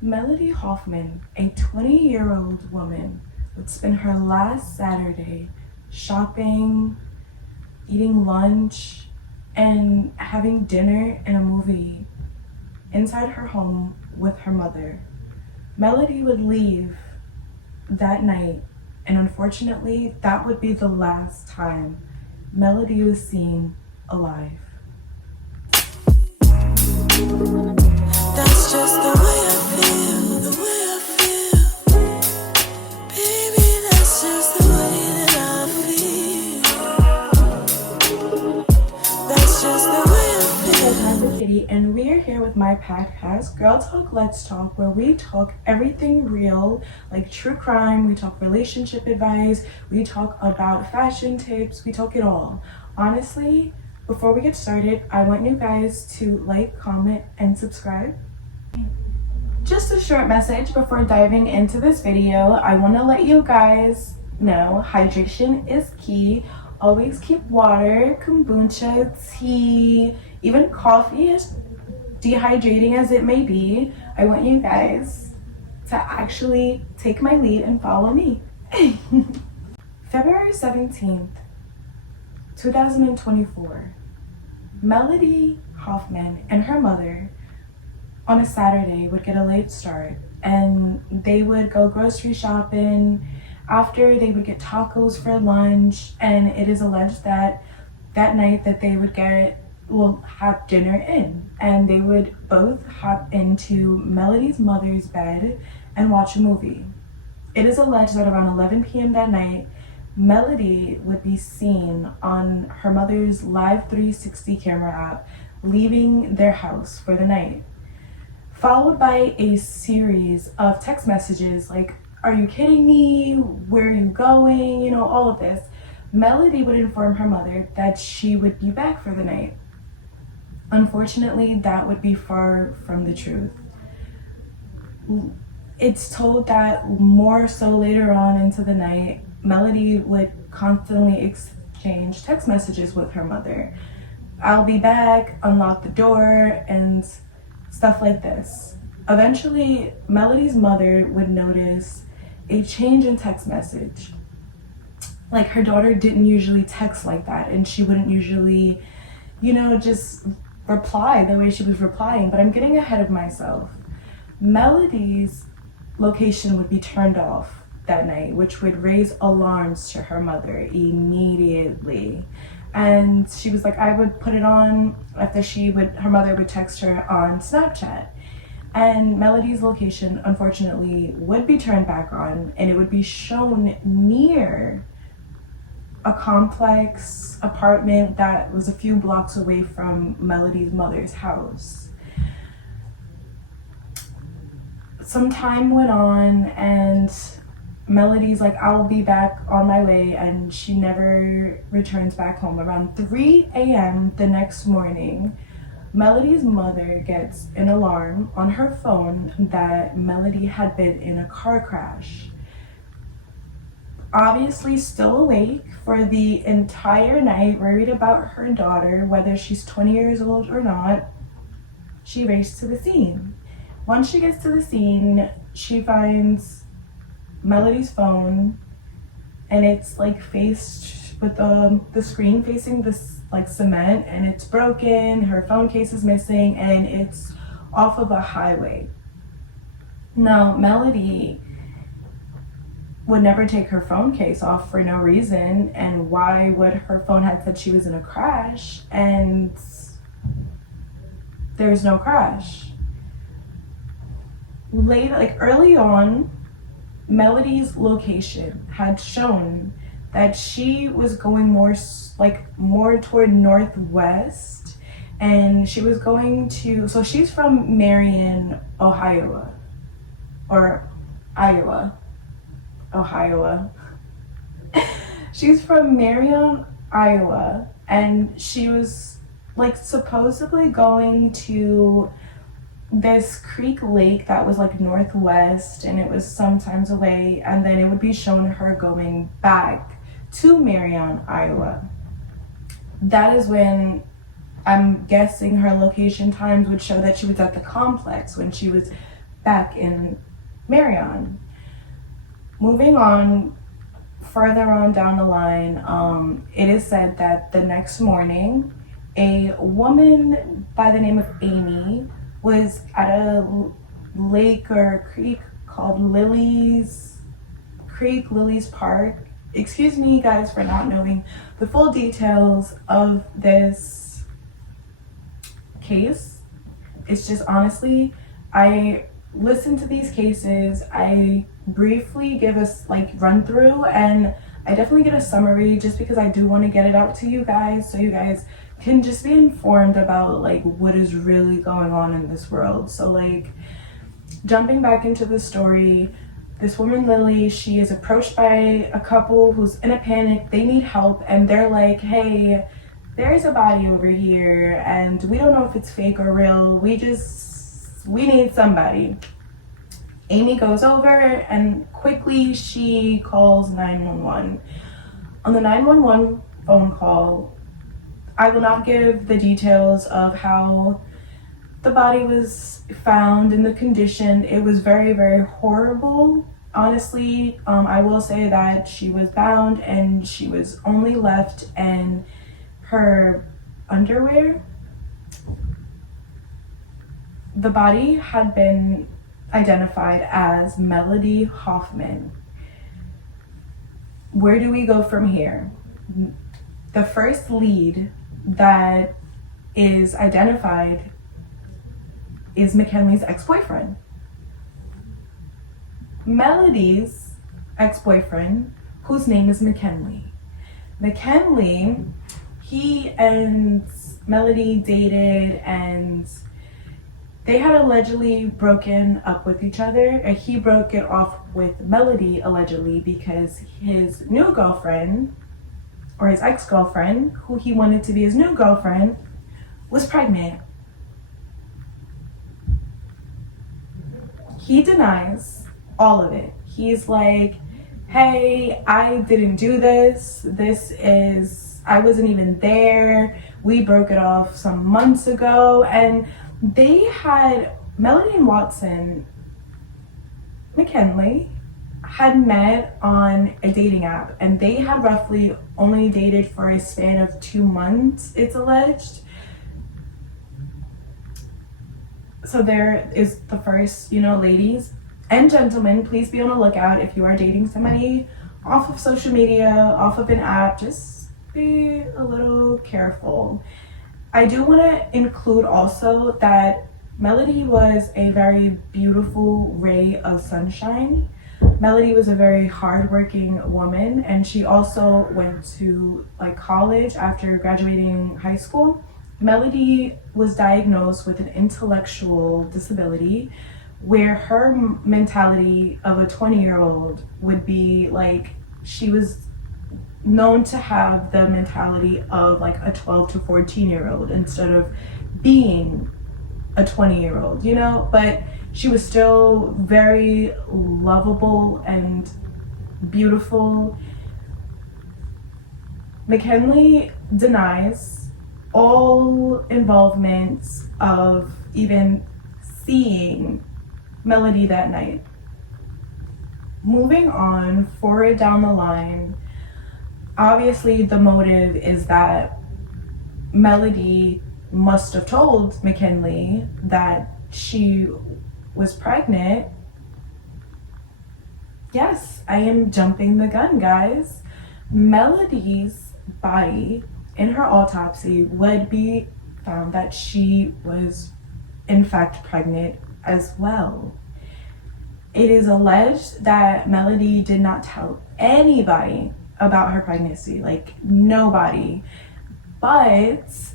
Melody Hoffman, a 20-year-old woman, would spend her last Saturday shopping, eating lunch, and having dinner and a movie inside her home with her mother. Melody would leave that night, and unfortunately, that would be the last time Melody was seen alive. That's just the way I feel, the way I feel. Baby, that's just the way that I feel. That's just the way I feel. I'm Kitty, and we are here with my podcast, Girl Talk, Let's Talk, where we talk everything real, like true crime, we talk relationship advice, we talk about fashion tips, we talk it all. Honestly, before we get started, I want you guys to like, comment, and subscribe. Just a short message before diving into this video. I want to let you guys know hydration is key. Always keep water, kombucha, tea, even coffee, as dehydrating as it may be. I want you guys to actually take my lead and follow me. February 17th, 2024, Melody Hoffman and her mother on a Saturday would get a late start, and they would go grocery shopping. After, they would get tacos for lunch, and it is alleged that that night that they would have dinner in, and they would both hop into Melody's mother's bed and watch a movie. It is alleged that around 11 p.m. that night, Melody would be seen on her mother's Live 360 camera app leaving their house for the night, followed by a series of text messages like, "Are you kidding me? Where are you going?" You know, all of this. Melody would inform her mother that she would be back for the night. Unfortunately, that would be far from the truth. It's told that more so later on into the night, Melody would constantly exchange text messages with her mother. "I'll be back, unlock the door," and stuff like this. Eventually, Melody's mother would notice a change in text message. Like, her daughter didn't usually text like that, and she wouldn't usually, just reply the way she was replying. But I'm getting ahead of myself. Melody's location would be turned off that night, which would raise alarms to her mother immediately. And she was like, I would put it on after her mother would text her on Snapchat. And Melody's location, unfortunately, would be turned back on, and it would be shown near a complex apartment that was a few blocks away from Melody's mother's house. Some time went on, and Melody's like, "I'll be back on my way," and she never returns back home. Around 3 a.m. the next morning, Melody's mother gets an alarm on her phone that Melody had been in a car crash. Obviously still awake for the entire night, worried about her daughter, whether she's 20 years old or not, she raced to the scene. Once she gets to the scene, she finds Melody's phone, and it's like faced with the screen facing this like cement, and it's broken. Her phone case is missing, and it's off of a highway. Now, Melody would never take her phone case off for no reason, and why would her phone have said she was in a crash and there's no crash? Early on, Melody's location had shown that she was going more toward northwest, and she was going to, so she's from Marion, Ohio, or Iowa. She's from Marion, Iowa, and she was supposedly going to this creek lake that was northwest, and it was sometimes away, and then it would be shown her going back to Marion, Iowa. That is when I'm guessing her location times would show that she was at the complex when she was back in Marion. Moving on, further on down the line, it is said that the next morning, a woman by the name of Amy was at a lake or creek called Lily's Park. Excuse me, guys, for not knowing the full details of this case. It's just honestly, I listen to these cases, I briefly give us run through, and I definitely get a summary just because I do want to get it out to you guys so you guys can just be informed about what is really going on in this world. So jumping back into the story, this woman Lily, she is approached by a couple who's in a panic. They need help, and they're like, hey, there's a body over here and we don't know if it's fake or real. We need somebody. Amy goes over and quickly she calls 911. On the 911 phone call, I will not give the details of how the body was found in the condition. It was very, very horrible. Honestly, I will say that she was bound and she was only left in her underwear. The body had been identified as Melody Hoffman. Where do we go from here? The first lead that is identified is McKinley's ex-boyfriend. Melody's ex-boyfriend, whose name is McKinley. McKinley, he and Melody dated and they had allegedly broken up with each other, and he broke it off with Melody allegedly because his new girlfriend, or his ex-girlfriend, who he wanted to be his new girlfriend, was pregnant. He denies all of it. He's like, hey, I didn't do this. I wasn't even there. We broke it off some months ago. And they had, Melody and Watson, McKinley, had met on a dating app, and they had roughly only dated for a span of 2 months, it's alleged. So there is the first, ladies and gentlemen, please be on the lookout if you are dating somebody off of social media, off of an app, just be a little careful. I do want to include also that Melody was a very beautiful ray of sunshine. Melody was a very hardworking woman, and she also went to college after graduating high school. Melody was diagnosed with an intellectual disability where her mentality of a 20-year-old would be she was known to have the mentality of a 12 to 14-year-old instead of being a 20-year-old, but she was still very lovable and beautiful. McKinley denies all involvement of even seeing Melody that night. Moving on forward down the line, obviously the motive is that Melody must have told McKinley that she was pregnant. Yes, I am jumping the gun, guys. Melody's body in her autopsy would be found that she was in fact pregnant as well. It is alleged that Melody did not tell anybody about her pregnancy, nobody. But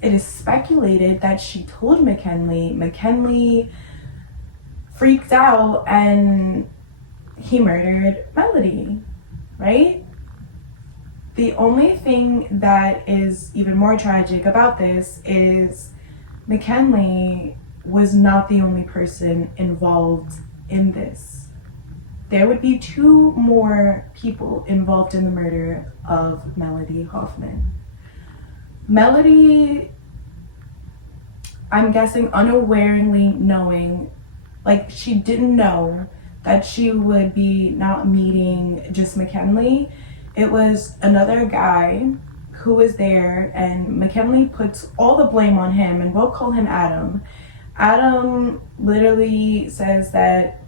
it is speculated that she told McKinley. McKinley freaked out and he murdered Melody, right? The only thing that is even more tragic about this is McKinley was not the only person involved in this. There would be 2 more people involved in the murder of Melody Hoffman. Melody, I'm guessing unawarely knowing like she didn't know that she would be not meeting just McKinley. It was another guy who was there, and McKinley puts all the blame on him, and we'll call him Adam. Adam literally says that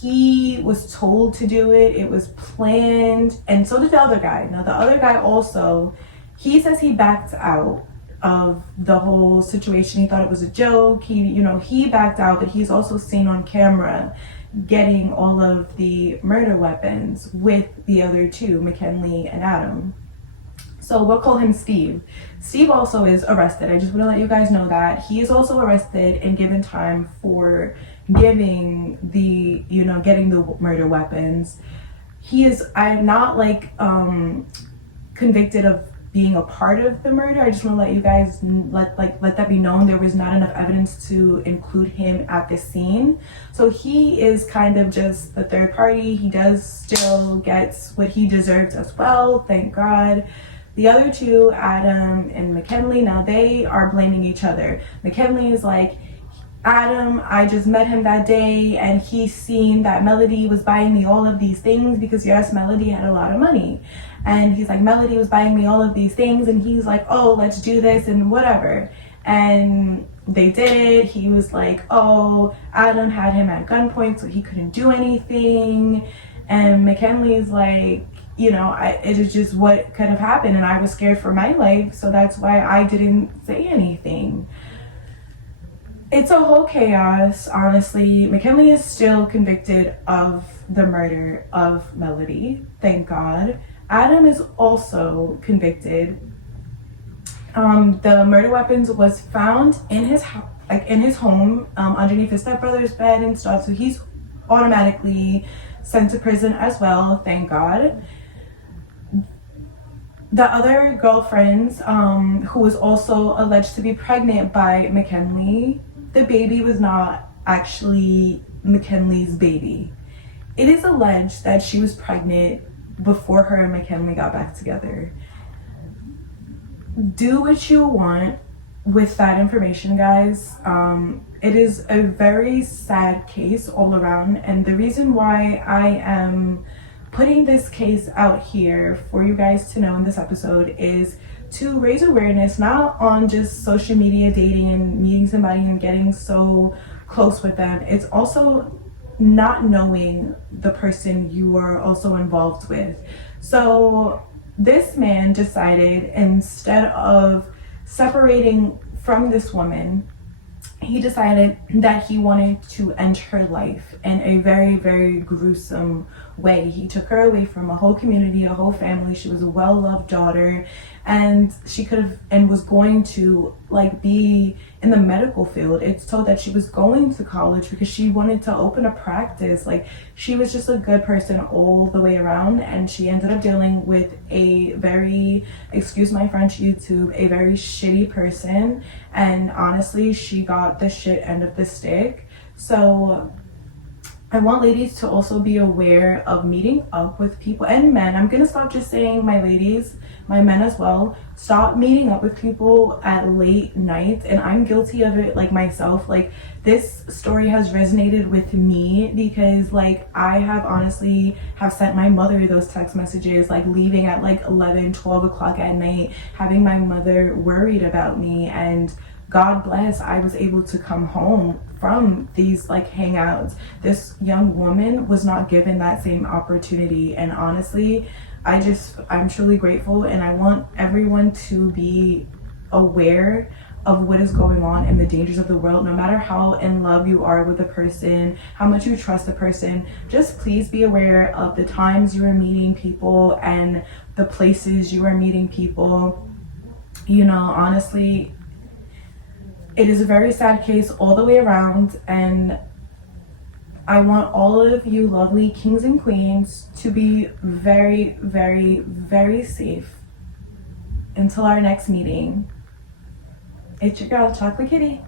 he was told to do it, it was planned, and so did the other guy. Now, the other guy also, he says he backed out of the whole situation. He thought it was a joke. He backed out, but he's also seen on camera getting all of the murder weapons with the other two, McKinley and Adam. So we'll call him Steve. Steve also is arrested. I just want to let you guys know that he is also arrested and given time for getting the murder weapons. I'm not convicted of being a part of the murder. I just want to let you guys let that be known. There was not enough evidence to include him at the scene. So he is kind of just the third party. He does still gets what he deserves as well, thank God. The other two, Adam and McKinley, now they are blaming each other. McKinley is like, Adam, I just met him that day and he seen that Melody was buying me all of these things because yes, Melody had a lot of money. And he's like, Melody was buying me all of these things, and he's like, oh, let's do this and whatever. And they did it. He was like, oh, Adam had him at gunpoint so he couldn't do anything. And McKinley's like, it is just what could have happened, and I was scared for my life, so that's why I didn't say anything. It's a whole chaos, honestly. McKinley is still convicted of the murder of Melody, thank God. Adam is also convicted. The murder weapons was found in his home, underneath his stepbrother's bed and stuff, so he's automatically sent to prison as well, thank God. The other girlfriends, who was also alleged to be pregnant by McKinley, the baby was not actually McKinley's baby. It is alleged that she was pregnant before her and McKinley got back together. Do what you want with that information, guys. It is a very sad case all around, and the reason why I am putting this case out here for you guys to know in this episode is to raise awareness, not on just social media dating and meeting somebody and getting so close with them. It's also not knowing the person you are also involved with. So this man decided, instead of separating from this woman, he decided that he wanted to end her life in a very, very gruesome way. He took her away from a whole community, a whole family. She was a well-loved daughter, and she could have and was going to be in the medical field. It's told that she was going to college because she wanted to open a practice. She was just a good person all the way around, and she ended up dealing with a very, excuse my French YouTube, a very shitty person, and honestly she got the shit end of the stick. So I want ladies to also be aware of meeting up with people, and men. I'm gonna stop just saying my ladies, my men as well. Stop meeting up with people at late night, and I'm guilty of it myself. This story has resonated with me because I have honestly sent my mother those text messages, leaving at 11-12 o'clock at night, having my mother worried about me, and God bless, I was able to come home from these hangouts. This young woman was not given that same opportunity, and honestly, I'm truly grateful, and I want everyone to be aware of what is going on and the dangers of the world. No matter how in love you are with a person, how much you trust a person, just please be aware of the times you are meeting people and the places you are meeting people. Honestly, it is a very sad case all the way around, and I want all of you lovely kings and queens to be very, very, very safe until our next meeting. It's your girl, Chocolate Kitty.